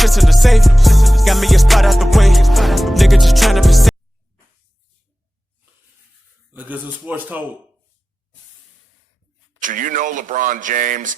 shit's in the safe. Got me a spot out the way. Nigga just tryna be safe. Look at some sports talk. You know LeBron James,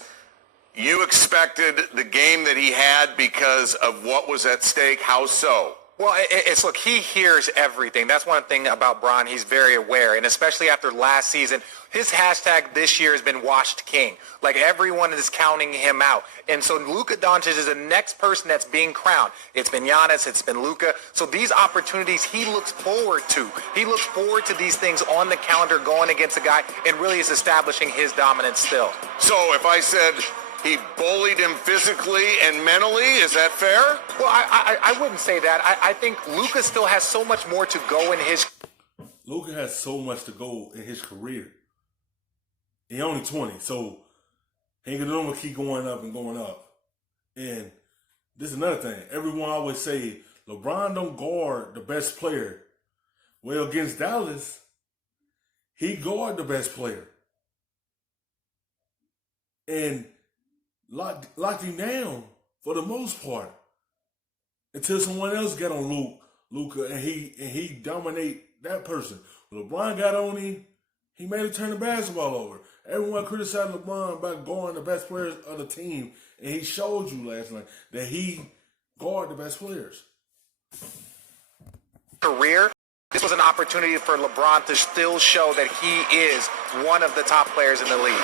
you expected the game that he had because of what was at stake. How so? Well, look, he hears everything. That's one thing about Bron. He's very aware, and especially after last season, his hashtag this year has been washed king. Like, everyone is counting him out. And so Luka Doncic is the next person that's being crowned. It's been Giannis, it's been Luka. So these opportunities he looks forward to. He looks forward to these things on the calendar going against a guy and really is establishing his dominance still. So if I said he bullied him physically and mentally, is that fair? Well, I wouldn't say that. I think Luka still has so much more to go in his... Luka has so much to go in his career. He's only 20, so he ain't gonna keep going up and going up. And this is another thing. Everyone always say, LeBron don't guard the best player. Well, against Dallas, he guarded the best player. And locked him down for the most part until someone else got on Luka, and he dominate that person. When LeBron got on him, he made him turn the basketball over. Everyone criticized LeBron about guarding the best players of the team, and he showed you last night that he guarded the best players. Career, this was an opportunity for LeBron to still show that he is one of the top players in the league.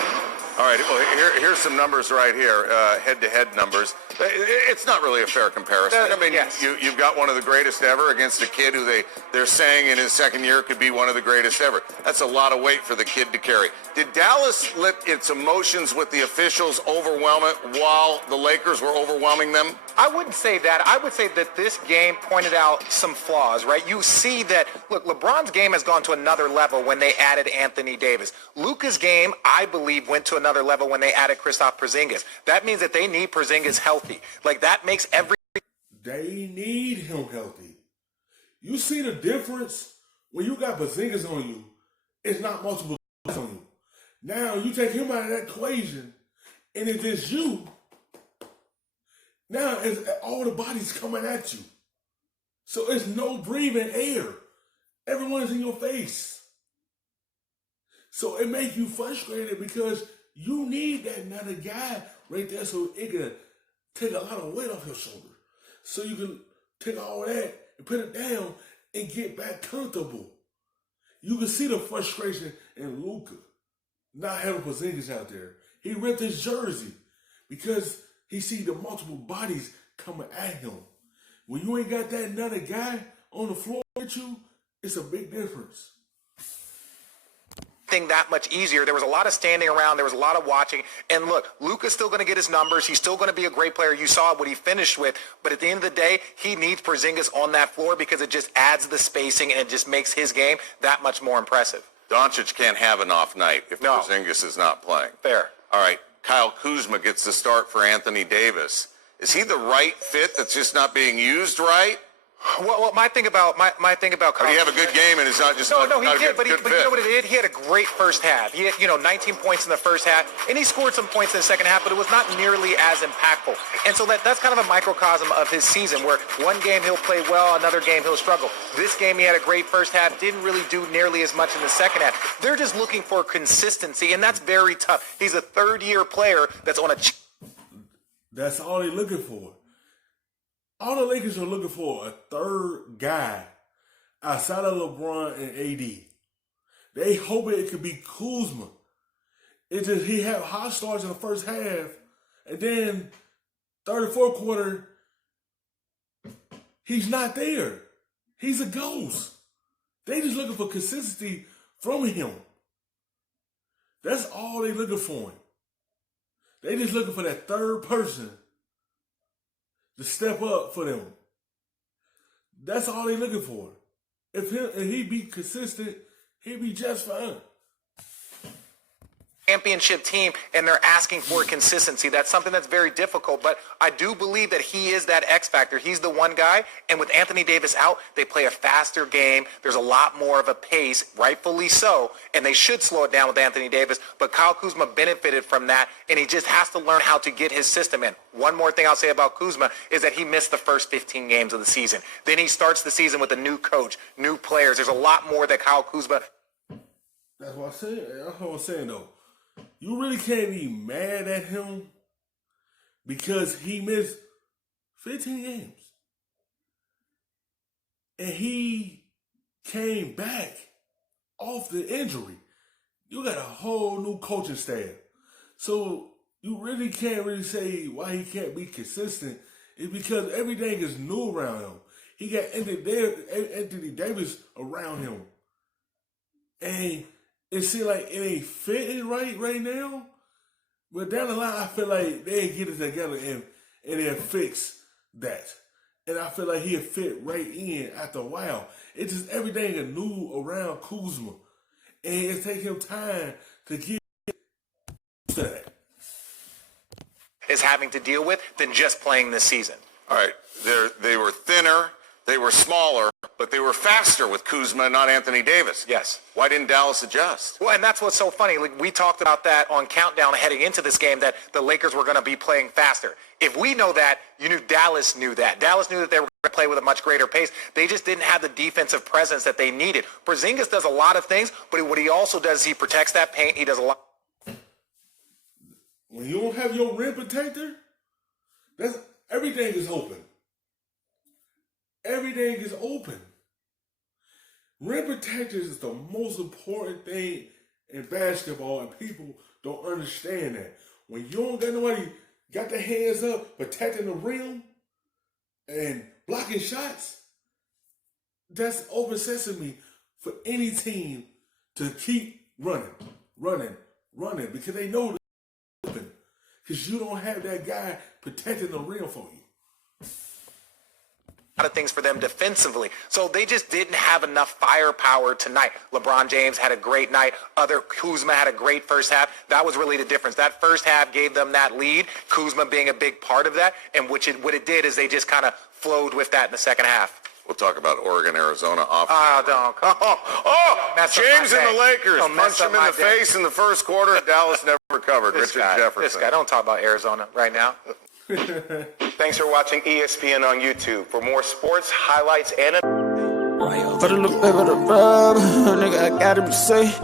All right, well, here's some numbers right here, head-to-head numbers. It's not really a fair comparison. I mean, yes. You've got one of the greatest ever against a kid who they're saying in his second year could be one of the greatest ever. That's a lot of weight for the kid to carry. Did Dallas let its emotions with the officials overwhelm it while the Lakers were overwhelming them? I wouldn't say that. I would say that this game pointed out some flaws, right? You see that, look, LeBron's game has gone to another level when they added Anthony Davis. Luka's game, I believe, went to another level when they added Kristaps Porzingis. That means that they need Porzingis healthy. Like, that makes every... They need him healthy. You see the difference when you got Porzingis on you, it's not multiple on you. Now, you take him out of that equation, and it's just you. Now, it's all the bodies coming at you. So it's no breathing air. Everyone is in your face. So it makes you frustrated because you need that another guy right there so it can take a lot of weight off your shoulder. So you can take all that and put it down and get back comfortable. You can see the frustration in Luka not having Porzingis out there. He ripped his jersey because he see the multiple bodies coming at him. When you ain't got that another guy on the floor with you, it's a big difference. Thing that much easier. There was a lot of standing around. There was a lot of watching. And look, Luka's still going to get his numbers. He's still going to be a great player. You saw what he finished with. But at the end of the day, he needs Porzingis on that floor because it just adds the spacing and it just makes his game that much more impressive. Doncic can't have an off night if Porzingis is not playing. Fair. All right, Kyle Kuzma gets the start for Anthony Davis. Is he the right fit that's just not being used right? Well, my thing about Kyle. Or do you have a good game and it's not just No, not he a did, good but you know what it did? He had a great first half. He had, 19 points in the first half, and he scored some points in the second half, but it was not nearly as impactful. And so that's kind of a microcosm of his season, where one game he'll play well, another game he'll struggle. This game he had a great first half, didn't really do nearly as much in the second half. They're just looking for consistency, and that's very tough. He's a third-year player that's on a... That's all they're looking for. All the Lakers are looking for a third guy outside of LeBron and AD. They hope it could be Kuzma. It's just he had hot starts in the first half, and then third and fourth quarter, he's not there. He's a ghost. They just looking for consistency from him. That's all they looking for. They just looking for that third person to step up for them. That's all they looking for. If he be consistent, he'd be just fine. championship team, and they're asking for consistency. That's something that's very difficult, but I do believe that he is that X factor. He's the one guy, and with Anthony Davis out, they play a faster game. There's a lot more of a pace, rightfully so, and they should slow it down with Anthony Davis, but Kyle Kuzma benefited from that, and he just has to learn how to get his system in. One more thing I'll say about Kuzma is that he missed the first 15 games of the season. Then he starts the season with a new coach, new players. There's a lot more that Kyle Kuzma... That's what I said. That's what I'm saying, though. You really can't be mad at him because he missed 15 games. And he came back off the injury. You got a whole new coaching staff. So you really can't really say why he can't be consistent. It's because everything is new around him. He got Anthony Davis around him. And it seems like it ain't fitting right now. But down the line, I feel like they'll get it together and they'll fix that. And I feel like he'll fit right in after a while. It's just everything is new around Kuzma. And it takes him time to get to that. is having to deal with than just playing this season. All right, they were thinner, they were smaller, but they were faster with Kuzma, not Anthony Davis. Yes. Why didn't Dallas adjust? Well, and that's what's so funny. Like, we talked about that on Countdown heading into this game, that the Lakers were going to be playing faster. If we know that, you knew Dallas knew that. Dallas knew that they were going to play with a much greater pace. They just didn't have the defensive presence that they needed. Porzingis does a lot of things, but what he also does is he protects that paint. He does a lot. When you don't have your rim protector, everything is open. Everything is open. Rim protectors is the most important thing in basketball, and people don't understand that. When you don't got nobody got their hands up protecting the rim and blocking shots, that's open sesame for any team to keep running, because they know it's open. Because you don't have that guy protecting the rim for you. Lot of things for them defensively. So they just didn't have enough firepower tonight. LeBron James had a great night. Kuzma had a great first half. That was really the difference. That first half gave them that lead, Kuzma being a big part of that, and what it did is they just kind of flowed with that in the second half. We'll talk about Oregon, Arizona off. James and the Lakers punched him in the face in the first quarter, and Dallas never recovered. Richard Jefferson. This guy, don't talk about Arizona right now. Thanks for watching ESPN on YouTube. For more sports, highlights, and... For the look back of the rub, nigga, I gotta be safe.